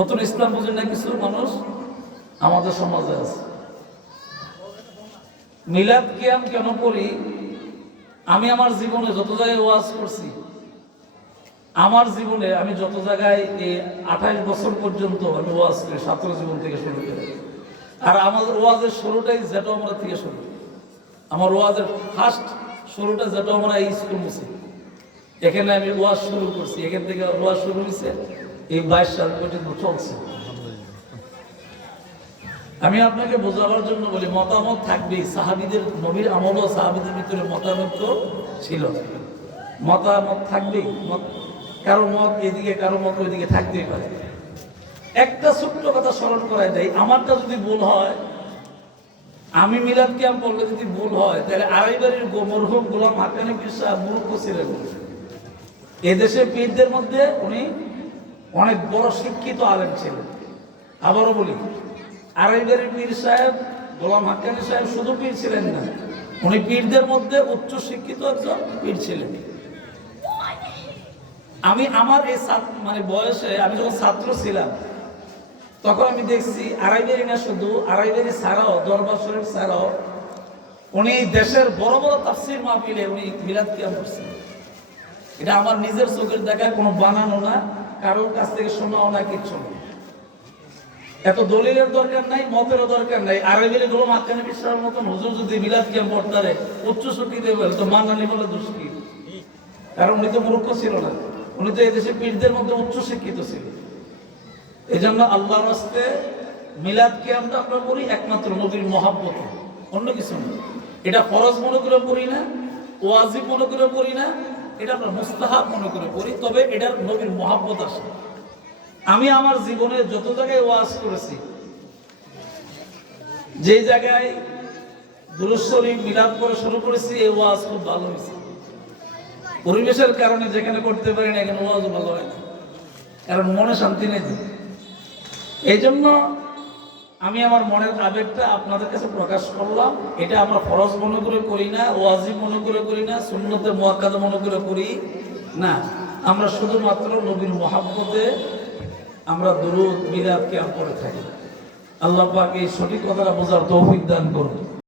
নতুন ইসলাম বুঝে না কিছু মানুষ আমাদের সমাজে আছে। মিলাদ কিয়াম কেন করি? আমি আমার জীবনে যত জায়গায় ওয়াজ করছি, আমার জীবনে আমি যত জায়গায় এই 28 বছর পর্যন্ত আমি ওয়াজ করি, ছাত্র জীবন থেকে শুরু করে। আর আমাদের ওয়াজের শুরুটাই যেটা আমরা থেকে শুরু, আমার ওয়াজের ফার্স্ট শুরুটা যেটা আমরা এই স্কুল মুসি, এখানে আমি ওয়াজ শুরু করছি, এখান থেকে ওয়াজ শুরু হয়েছে, এই 22 সাল পর্যন্ত চলছে। আমি আপনাকে বোঝাবার জন্য বলি, মতামত থাকবেই। সাহাবীদের, নবীর আমল ও সাহাবীদের ভিতরে মতামত ছিল, মতামত থাকবেই। কারো মত এদিকে, কারো মত ওইদিকে থাকতেই পারে। একটা ছোট্ট কথা স্মরণ করাই দেয়, আমারটা যদি ভুল হয়, আমি মিলাদ কিয়াম বললে যদি ভুল হয়, তাহলে আড়াইবাড়ির মরহুম গোলাম হাক্কানি পীর সাহেব মূর্খ ছিলেন। এদেশে পীরদের মধ্যে উনি অনেক বড় শিক্ষিত আলেম ছিলেন। আবারও বলি, আড়াইবাড়ির পীর সাহেব গোলাম হাক্কানি সাহেব শুধু পীর ছিলেন না, উনি পীরদের মধ্যে উচ্চ শিক্ষিত একজন পীর ছিলেন। আমি আমার এই বয়সে, আমি যখন ছাত্র ছিলাম, তখন আমি দেখছি আড়াইবাড়ি না, শুধু আড়াইবাড়ি ছাড়াও, দরবার শরীফ ছাড়াও উনি দেশের বড় বড় তাফসীর মাহফিলে উনি মিলাদ কিয়াম করছেন। এটা আমার নিজের চোখের দেখা, কোনো বানানো না, কারোর কাছ থেকে শোনাও না, কিচ্ছু না। এত দলিলের দরকার নাই, মতেরও দরকার নাই। আড়াইবাড়ি গোলাম হাক্কানি পীর সাহেবের মতন হুজুর যদি মিলাদ কিয়াম পড়তারে উচ্চ শক্তিতে বলে, তো মানানি বলে দোষ কি? কারণ উনি তো মূর্খ ছিল না, উনি তো এদেশে পীরদের মধ্যে উচ্চ শিক্ষিত ছিল। এই জন্য আল্লাহর রাস্তে মিলাদ কিয়ামটা আমরা করি একমাত্র নবীর মহাব্বত, অন্য কিছু না। এটা ফরজ মনে করে পড়ি না, ওয়াজিব মনে করে পড়ি না, এটা আমরা মুস্তাহাব মনে করে পড়ি। তবে এটার নবীর মহাব্বত আসে। আমি আমার জীবনে যত জায়গায় ওয়াজ করেছি, যে জায়গায় দুরূদ শরীফ মিলাদ করে শুরু করেছি, এই ওয়াজ খুব ভালো হয়েছে। পরিবেশের কারণে যেখানে করতে পারি না, এখানে ওয়াজ ভালো হয় না, কারণ মনে শান্তি নেই। এই জন্য আমি আমার মনের আবেগটা আপনাদের কাছে প্রকাশ করলাম। এটা আমরা ফরজ মনে করে করি না, ওয়াজিব মনে করে করি না, সুন্নতে মুআক্কাদা মনে করে করি না। আমরা শুধুমাত্র নবীর মহাব্বতে আমরা দুরূদ মিলাদ কিয়াম করে থাকি। আল্লাহ পাক এই সঠিক কথাটা বোঝার তৌফিক দান করুন।